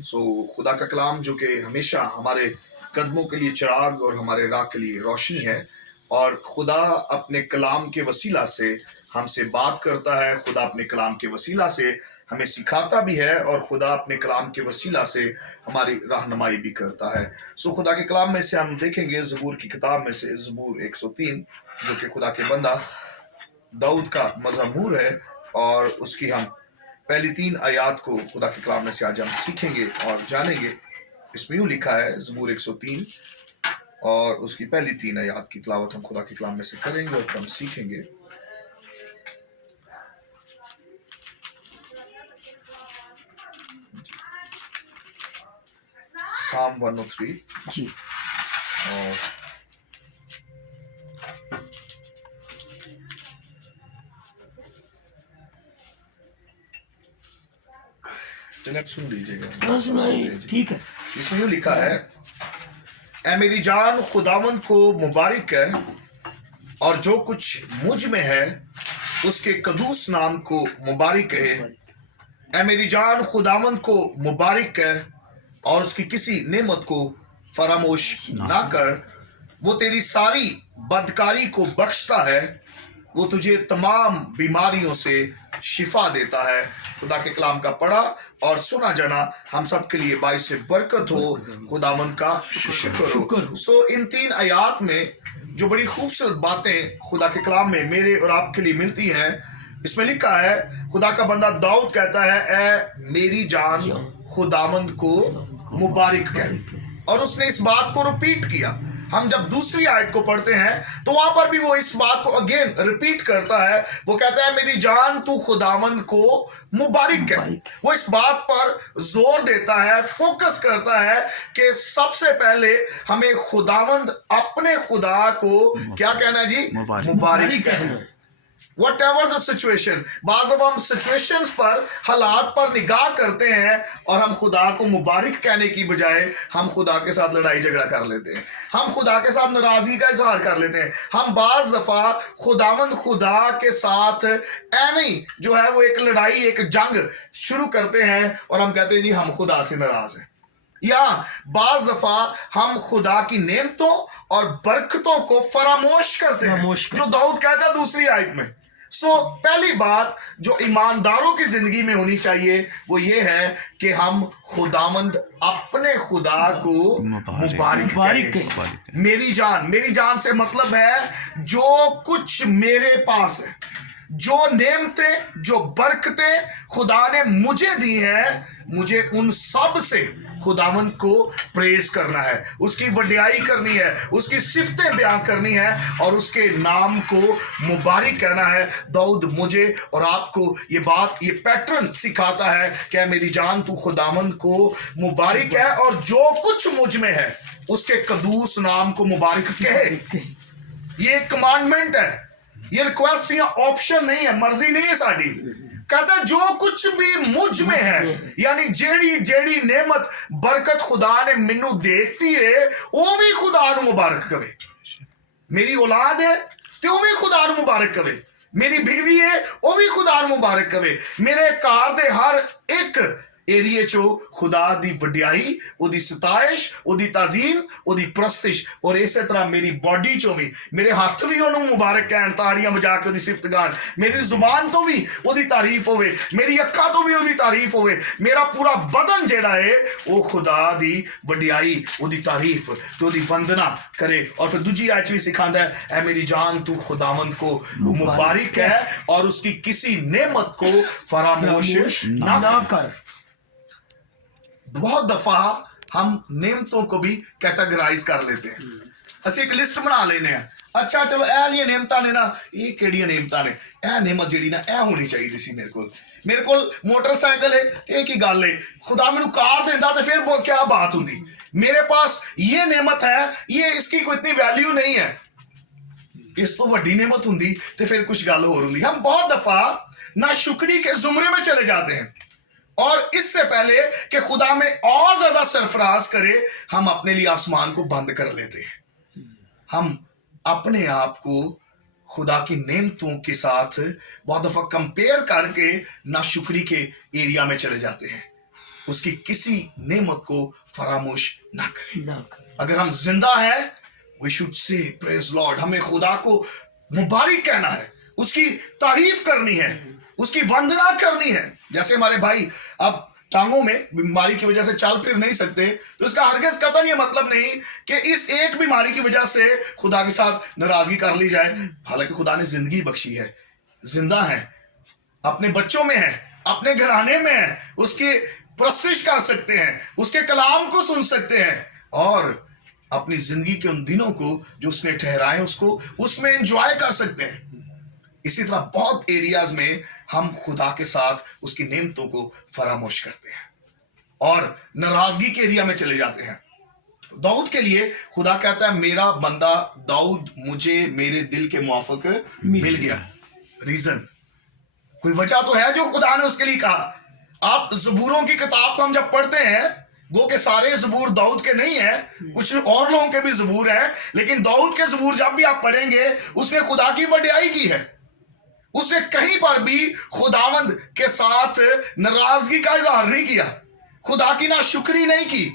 खुदा का कलाम जो कि हमेशा हमारे कदमों के लिए चिराग और हमारे राह के लिए रोशनी है, और खुदा अपने कलाम के वसीला से हमसे बात करता है। खुदा अपने कलाम के वसीला से हमें सिखाता भी है, और खुदा अपने कलाम के वसीला से हमारी रहनुमाई भी करता है। खुदा के कलाम में से हम देखेंगे ज़बूर की किताब में से ज़बूर 103, जो कि खुदा के बंदा दाऊद का मज़मूर है, और उसकी हम पहली 3 आयात को खुदा के कलाम में से आज हम सीखेंगे और जानेंगे। इसमें यूँ लिखा है, ज़बूर 103 और उसकी पहली 3 आयात की तिलावत हम खुदा के कलाम में से करेंगे और हम सीखेंगे। साम 103 जी। और चलिए आप सुन लीजिएगा। सुनाइए, ठीक है। इसमें यूँ लिखा है, ऐ मेरी जान खुदावंद को मुबारक है, और जो कुछ मुझ में है उसके कदूस नाम को मुबारक है। ऐ मेरी जान खुदावंद को मुबारक है, और उसकी किसी नेमत को फरामोश ना कर। वो तेरी सारी बदकारी को बख्शता है, वो तुझे तमाम बीमारियों से शिफा देता है। खुदा के कलाम का पढ़ा और सुना जाना हम सब के लिए बाइस से बरकत हो। खुदावंद का शुक्र हो। इन 3 आयात में जो बड़ी खूबसूरत बातें खुदा के कलाम में मेरे और आपके लिए मिलती हैं, इसमें लिखा है, खुदा का बंदा दाऊद कहता है, ऐ मेरी जान खुदावंद को मुबारक कह, और उसने इस बात को रिपीट किया। हम जब दूसरी आयत को पढ़ते हैं तो वहां पर भी वो इस बात को अगेन रिपीट करता है। वो कहता है, मेरी जान तू खुदावंद को मुबारक है। वो इस बात पर जोर देता है, फोकस करता है कि सबसे पहले हमें खुदावंद अपने खुदा को क्या कहना है जी? मुबारक कहना। वट एवर द सिचुएशन, बाद हम सिचुएशंस पर, हालात पर निगाह करते हैं, और हम खुदा को मुबारक कहने की बजाय हम खुदा के साथ लड़ाई झगड़ा कर लेते हैं, हम खुदा के साथ नाराजगी का इजहार कर लेते हैं। हम बाज दफा खुदावंद खुदा के साथ एवं जो है वो एक लड़ाई, एक जंग शुरू करते हैं, और हम कहते हैं जी हम खुदा से नाराज हैं। या बाज दफा हम खुदा की नेमतों और बरकतों को फरामोश करते हैं, जो दाऊद कहता है दूसरी आयत में। पहली बात जो ईमानदारों की जिंदगी में होनी चाहिए वो ये है कि हम खुदावंद अपने खुदा को मुबारक करें। मेरी जान से मतलब है जो कुछ मेरे पास है, जो नेमतें, जो बरकतें खुदा ने मुझे दी हैं, मुझे उन सब से खुदावंद को प्रेज करना है, उसकी वड्याई करनी है, उसकी सिफतें बयां करनी है, और उसके नाम को मुबारक कहना है। दाऊद मुझे और आपको ये बात, ये पैटर्न सिखाता है कि मेरी जान तू खुदावंद को मुबारक है, और जो कुछ मुझ में है उसके कदूस नाम को मुबारक कहे। ये कमांडमेंट है, ये रिक्वेस्ट या ऑप्शन नहीं है, मर्जी नहीं है साड़ी। कहता जो कुछ भी मुझ में है, यानी जेड़ी जेड़ी नेमत बरकत खुदा ने मैनू देती है वो भी खुदा नू मुबारक करे। मेरी औलाद है तो वो भी खुदा नू मुबारक करे, मेरी बीवी है वो भी खुदा नू मुबारक करे, मेरे कार दे हर एक एरिए चो खुदा दी वड्याई, ओदी सताइश, ओदी ताजीम, ओदी प्रस्तिश, और इसे तरह मेरी बॉडी चो भी, मेरे हाथ भी ओनू मुबारक कहन, ताड़ियां बजा के ओदी सिफत गान, मेरी जुबान तो भी ओदी तारीफ होवे, मेरी अक्खां तो भी ओदी तारीफ होवे, मेरा पूरा बदन जेड़ा है वो खुदा दी वड्याई, ओदी तारीफ तो ओदी वंदना करे। और फिर दूजी आयत भी सिखांदा है, ऐ मेरी जान तू खुदावंद को मुबारक है, और उसकी किसी नेमत को फरामोश ना कर। बहुत दफा हम नेमतों को भी कैटेगराइज कर लेते हैं, असं एक लिस्ट बना लेने हैं। अच्छा चलो ए नेमतां ने ना, ये केड़ियां नेमतां ने, ए नेमत जिहड़ी ना ए होनी चाहिए सी मेरे को मोटरसाइकिल है एक ही गल है, खुदा मैनू कार देंदा तो फिर क्या बात हुंदी। मेरे पास ये नेमत है, ये इसकी कोई इतनी वैल्यू नहीं है, इस तो वड्डी नेमत हुंदी तो फिर कुछ गल होर हुंदी। हम बहुत दफा ना शुक्री के जुमरे में चले जाते हैं, और इससे पहले कि खुदा में और ज्यादा सरफराज करे हम अपने लिए आसमान को बंद कर लेते हैं। हम अपने आप को खुदा की नेमतों के साथ बहुत दफा कंपेयर करके नाशुक्री के एरिया में चले जाते हैं। उसकी किसी नेमत को फरामोश ना करें। अगर हम जिंदा हैं, we should say praise Lord, हमें खुदा को मुबारक कहना है, उसकी तारीफ करनी है, उसकी वंदना करनी है। जैसे हमारे भाई अब टांगों में बीमारी की वजह से चल फिर नहीं सकते, तो इसका हरगिज़ कतई ये मतलब नहीं कि इस एक बीमारी की वजह से खुदा के साथ नाराजगी कर ली जाए। हालांकि खुदा ने जिंदगी बख्शी है, जिंदा है, अपने बच्चों में है, अपने घराने में है, उसकी परस्तिश कर सकते हैं, उसके कलाम को सुन सकते हैं और अपनी जिंदगी के उन दिनों को जो उसने ठहराए उसको उसमें एंजॉय कर सकते हैं। इसी तरह बहुत एरियाज में हम खुदा के साथ उसकी नेमतों को फरामोश करते हैं और नाराजगी के एरिया में चले जाते हैं। दाऊद के लिए खुदा कहता है, मेरा बंदा दाऊद मुझे मेरे दिल के मुआफिक मिल गया। रीजन, कोई वजह तो है जो खुदा ने उसके लिए कहा। आप ज़बूरों की किताब को हम जब पढ़ते हैं, गो के सारे ज़बूर दाऊद के नहीं है, कुछ और लोगों के भी ज़बूर हैं, लेकिन दाऊद के ज़बूर जब भी आप पढ़ेंगे उसने खुदा की वड्याई की है। उसने कहीं पर भी खुदावंद के साथ नाराजगी का इजहार नहीं किया, खुदा की नाशुक्री नहीं की।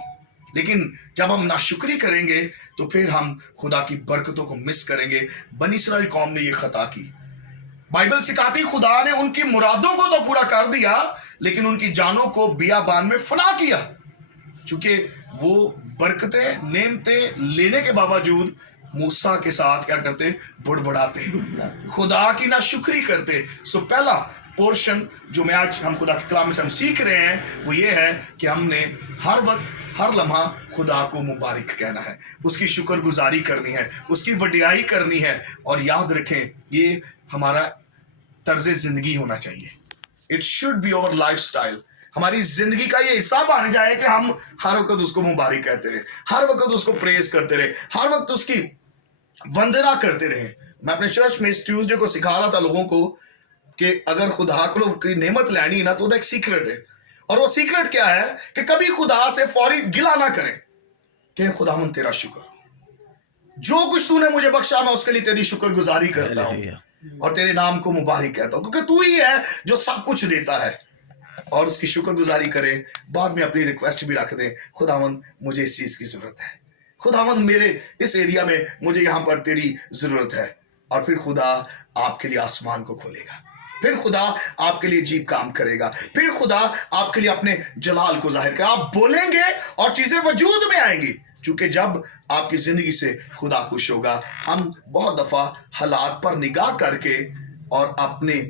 लेकिन जब हम नाशुक्री करेंगे तो फिर हम खुदा की बरकतों को मिस करेंगे। बनी इस्राएल कौम ने यह खता की। बाइबल सिखाती खुदा ने उनकी मुरादों को तो पूरा कर दिया, लेकिन उनकी जानों को बियाबान में फना किया, क्योंकि वो बरकतें नेमतें लेने के बावजूद मूसा के साथ क्या करते, बुड़बुड़ाते, खुदा की नाशुक्री करते। सो पहला पोर्शन जो मैं आज हम खुदा के कलाम में से हम सीख रहे हैं वो ये है कि हमने हर वक्त हर लम्हा खुदा को मुबारक कहना है, उसकी शुक्रगुजारी करनी है, उसकी वड्याई करनी है। और याद रखें, ये हमारा तर्ज जिंदगी होना चाहिए। It should be our life style. हमारी जिंदगी का ये हिस्सा बन जाए कि हम हर वक्त उसको मुबारक कहते रहे, हर वक्त उसको प्रेज करते रहे, हर वक्त उसकी वंदना करते रहे। मैं अपने चर्च में इस ट्यूसडे को सिखा रहा था लोगों को कि अगर खुदा को कोई नेमत लेनी ना तो एक सीक्रेट है, और वो सीक्रेट क्या है कि कभी खुदा से फौरी गिला ना करें कि खुदावन तेरा शुक्र, जो कुछ तूने मुझे बख्शा मैं उसके लिए तेरी शुक्रगुजारी करता हूं और तेरे नाम को मुबारक कहता हूं, क्योंकि तू ही है जो सब कुछ देता है। और उसकी शुक्रगुजारी करें, बाद में अपनी रिक्वेस्ट भी रख दें, खुदावन मुझे इस चीज की जरूरत है, खुदावन मेरे इस एरिया में मुझे यहां पर तेरी जरूरत है। और फिर खुदा आपके लिए आसमान को खोलेगा, फिर खुदा आपके लिए अजीब काम करेगा, फिर खुदा आपके लिए अपने जलाल को जाहिर करेगा। आप बोलेंगे और चीजें वजूद में आएंगी, क्योंकि जब आपकी जिंदगी से खुदा खुश होगा। हम बहुत दफा हालात पर निगाह करके और अपने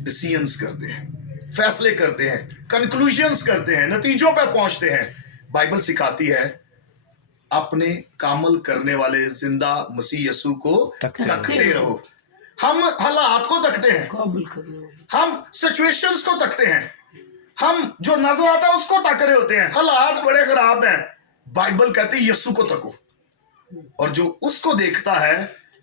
डिसीजंस करते हैं, फैसले करते हैं, कंक्लूजन्स करते हैं, नतीजों पर पहुंचते हैं। बाइबल सिखाती है अपने कामल करने वाले जिंदा मसीह यीशु को तकते रहो। हम हालात को तकते हैं, हम सिचुएशंस को तकते हैं, हम जो नजर आता है उसको तक रहे होते हैं। हालात बड़े खराब हैं, बाइबल कहती है यीशु को तको, और जो उसको देखता है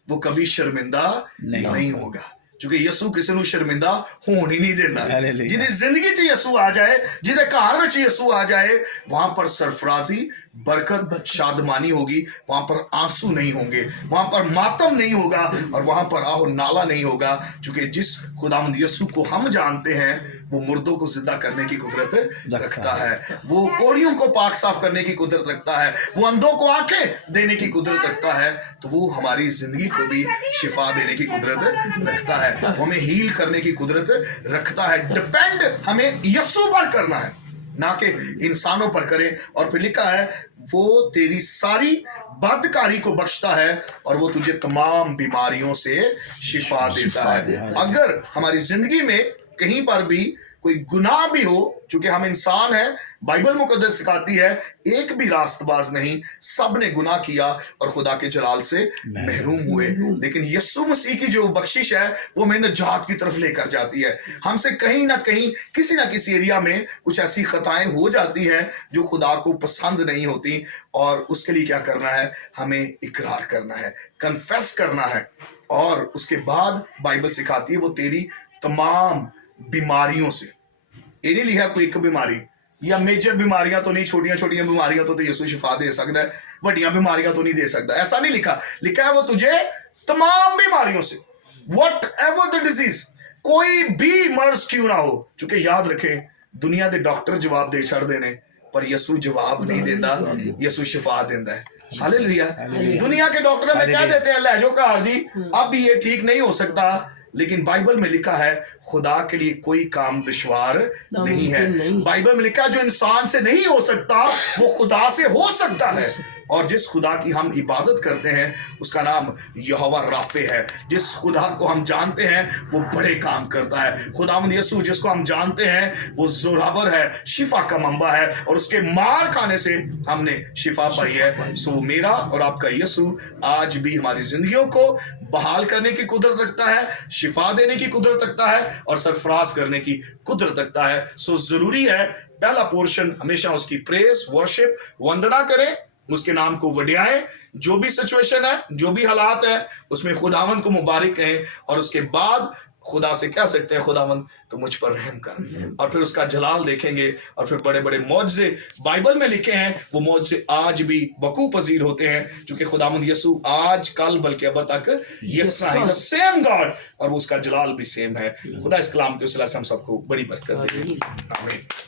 वो कभी शर्मिंदा नहीं होगा, क्योंकि यीशु किसी को शर्मिंदा होने ही नहीं देता। जिन्हें जिंदगी च यीशु आ जाए, जिन्हें घर में यीशु आ जाए, वहां पर सरफराजी, बरकत, शादमानी होगी, वहां पर आंसू नहीं होंगे, वहां पर मातम नहीं होगा और वहां पर आहो नाला नहीं होगा। क्योंकि जिस खुदावंद यीशु को हम जानते हैं वो मुर्दों को जिंदा करने की कुदरत रखता है, वो कोड़ियों को पाक साफ करने की कुदरत रखता है, वो अंधों को आंखें देने की कुदरत रखता है, तो वो हमारी जिंदगी को भी शिफा देने की कुदरत रखता है, वो हमें हील करने की कुदरत रखता है। डिपेंड हमें यीशु पर करना है, ना कि इंसानों पर करें। और फिर लिखा है वो तेरी सारी बदकारी को बख्शता है और वो तुझे तमाम बीमारियों से शिफा देता है। अगर हमारी जिंदगी में कहीं पर भी कोई गुनाह भी हो, चूंकि हम इंसान हैं, बाइबल मुकद्दस सिखाती है एक भी रास्तबाज नहीं, सब ने गुनाह किया और खुदा के जलाल से महरूम हुए। लेकिन यीशु मसीह की जो बख्शिश है वो हमें निजात की तरफ लेकर जाती है। हमसे कहीं ना कहीं किसी ना किसी एरिया में कुछ ऐसी खताएं हो जाती हैं जो खुदा को पसंद नहीं होती, और उसके लिए क्या करना है, हमें इकरार करना है, कन्फेस करना है। और उसके बाद बाइबल सिखाती है वो तेरी तमाम बीमारियों से, ये नहीं लिखा कोई एक बीमारी या मेजर बीमारियां तो नहीं, छोटियां छोटियां बीमारियां तो यीशु शिफा दे सकता है, बड़ियां बीमारियां तो नहीं दे सकता, ऐसा नहीं लिखा। लिखा है वो तुझे तमाम बीमारियों से, वट एवर द डिजीज, कोई भी मर्ज क्यों ना हो। चूंकि याद रखें दुनिया के डॉक्टर जवाब दे छड़ते हैं, पर यसू जवाब नहीं देता, यसू शिफा देता है। हालेलुया। दुनिया के डॉक्टर में कह देते हैं ले जाओ घर जी, अब भी ये ठीक नहीं हो सकता, लेकिन बाइबल में लिखा है खुदा के लिए कोई काम दुश्वार नहीं है। बाइबल में लिखा है जो इंसान से नहीं हो सकता वो खुदा से हो सकता है। और जिस खुदा की हम इबादत करते हैं उसका नाम यहोवा राफे है। जिस खुदा को हम जानते हैं वो बड़े काम करता है। खुदावंद यीशु जिसको हम जानते हैं वो जोरावर है, शिफा का मंबा है, और उसके मार खाने से हमने शिफा पाई है। सो मेरा और आपका यीशु आज भी हमारी जिंदगियों को बहाल करने की कुदरत रखता है, शिफा देने की कुदरत रखता है, और सरफराज करने की कुदरत रखता है। सो जरूरी है पहला पोर्शन हमेशा उसकी प्रेज, वर्शिप, वंदना करें, उसके नाम को वडियाएं। जो भी सिचुएशन है, जो भी हालात है, उसमें खुदावंद को मुबारक कहें, और उसके बाद खुदा से कह सकते हैं खुदावंद तो मुझ पर रहम कर, और फिर उसका जलाल देखेंगे। और फिर बड़े बड़े मौजज़े बाइबल में लिखे हैं, वो मौजज़े आज भी वकूफ पजीर होते हैं, क्योंकि खुदावंद यीशु आज कल बल्कि अब तक यकसा है, सेम गॉड, और वो उसका जलाल भी सेम है। खुदा इस कलाम के सिलसिले से हम सबको बड़ी बरकत दे। आमीन।